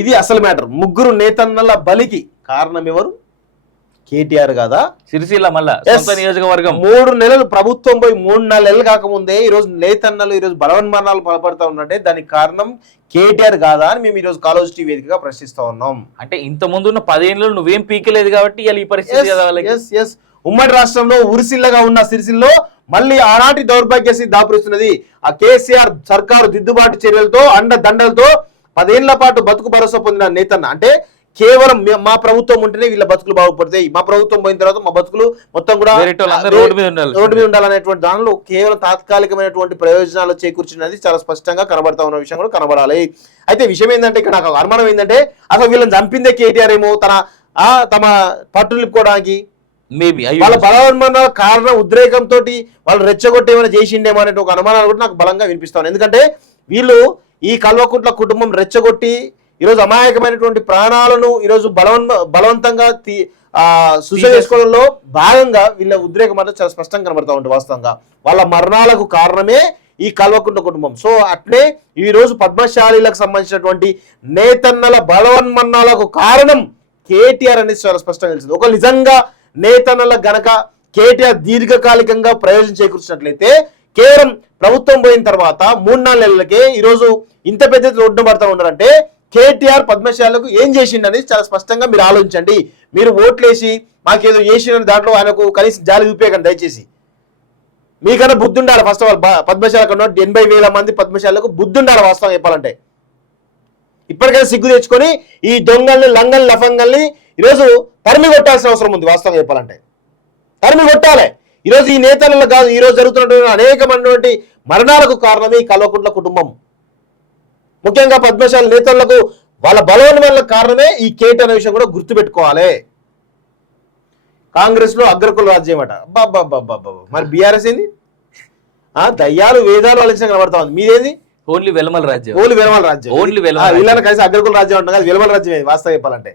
ఇది అసలు మ్యాటర్. ముగ్గురు నేతన్నల బలికి కారణం ఎవరు? కేటీఆర్ కదా. సిరిసిల్ల మళ్ళా నియోజకవర్గం 3 నెలలు ప్రభుత్వం పోయి 3-4 నెలలు కాకముందే ఈ రోజు నేతన్నలు ఈ రోజు బలవన్మరణాలు పాల్పడతా ఉన్నట్టే దానికి కారణం కేటీఆర్ కాదా అని మేము ఈ రోజు కాలేజ్ టీవీ వేదికగా ప్రశ్నిస్తా ఉన్నాం. అంటే ఇంత ముందు ఉన్న 10 ఏళ్ళు నువ్వేం పీకలేదు కాబట్టి ఈ పరిస్థితి. ఉమ్మడి రాష్ట్రంలో ఉరిసిల్లగా ఉన్న సిరిసిల్లో మళ్ళీ ఆనాటి దౌర్భాగ్యసి దాపురిస్తున్నది. ఆ కేసీఆర్ సర్కారు దిద్దుబాటు చర్యలతో అండదండలతో 10 ఏళ్ల పాటు బతుకు భరోసా పొందిన నేతన్న. అంటే కేవలం మా ప్రభుత్వం ఉంటేనే వీళ్ళ బతుకులు బాగుపడతాయి, మా ప్రభుత్వం పోయిన తర్వాత మా బతుకులు మొత్తం కూడా రోడ్డు మీద ఉండాలనేటువంటి దానిలో కేవలం తాత్కాలికమైనటువంటి ప్రయోజనాలు చేకూర్చినది చాలా స్పష్టంగా కనబడతా ఉన్న విషయం కూడా కనబడాలి. అయితే విషయం ఏంటంటే ఇక్కడ నాకు అనుమానం ఏంటంటే అసలు వీళ్ళని చంపిందే కేటీఆర్ ఏమో తమ పట్టు నిలుపుకోవడానికి, వాళ్ళ బలవన్మరణ కారణం ఉద్రేకంతో వాళ్ళు రెచ్చగొట్టి ఏమైనా చేసిండేమో అనే ఒక అనుమానాలు కూడా నాకు బలంగా వినిపిస్తాను. ఎందుకంటే వీళ్ళు ఈ కల్వకుంట్ల కుటుంబం రెచ్చగొట్టి ఈరోజు అమాయకమైనటువంటి ప్రాణాలను ఈరోజు బలవంతంగా సూసైడ్ చేసుకోవడంలో భాగంగా వీళ్ళ ఉద్రేకం అనేది చాలా స్పష్టంగా కనబడతా ఉంటుంది. వాస్తవంగా వాళ్ళ మరణాలకు కారణమే ఈ కల్వకుంట్ల కుటుంబం. సో అట్లే ఈ రోజు పద్మశాలీలకు సంబంధించినటువంటి నేతన్నల బలవన్మరణాలకు కారణం కేటీఆర్ అనేది చాలా స్పష్టంగా తెలిసింది. ఒక నిజంగా నేతన్నల గనక కేటీఆర్ దీర్ఘకాలికంగా ప్రయోజనం చేకూర్చినట్లయితే కేవలం ప్రభుత్వం పోయిన తర్వాత 3-4 నెలలకే ఈరోజు ఇంత పెద్ద రోడ్డు పడతా ఉన్నారంటే కేటీఆర్ పద్మశాలకు ఏం చేసిండని చాలా స్పష్టంగా మీరు ఆలోచించండి. మీరు ఓట్లేసి మాకేదో చేసిండని దాంట్లో ఆయనకు కనీసం జాలి చూపేయకండి దయచేసి. మీకన్నా బుద్ధి ఉండాలి. ఫస్ట్ ఆఫ్ ఆల్ పద్మశాల కన్నా 80,000 మంది పద్మశాలకు బుద్ధి ఉండాలి వాస్తవం చెప్పాలంటే. ఇప్పటికైనా సిగ్గు తెచ్చుకొని ఈ దొంగల్ని లంగల్ని లఫంగల్ని ఈరోజు తరిమి కొట్టాల్సిన అవసరం ఉంది. వాస్తవం చెప్పాలంటే తరిమి కొట్టాలి. ఈరోజు ఈ నేతలకు కాదు, ఈరోజు జరుగుతున్నటువంటి అనేకమైనటువంటి మరణాలకు కారణమే ఈ కల్వకుంట్ల కుటుంబం. ముఖ్యంగా పద్మశాల నేతలకు వాళ్ళ బలవన్మరణకు కారణమే ఈ కేట్ అనే విషయం కూడా గుర్తుపెట్టుకోవాలి. కాంగ్రెస్ లో అగ్రకుల రాజ్యం అట. మరి బీఆర్ఎస్ ఏంది? దయ్యాలు వేదాలు ఆలోచన కనబడతా ఉంది. మీదేంది? ఓన్లీ వెలమల రాజ్యం. వీళ్ళని కలిసి అగ్రకుల రాజ్యం అంటాం కదా, వెలమల రాజ్యం వాస్తవం చెప్పాలంటే.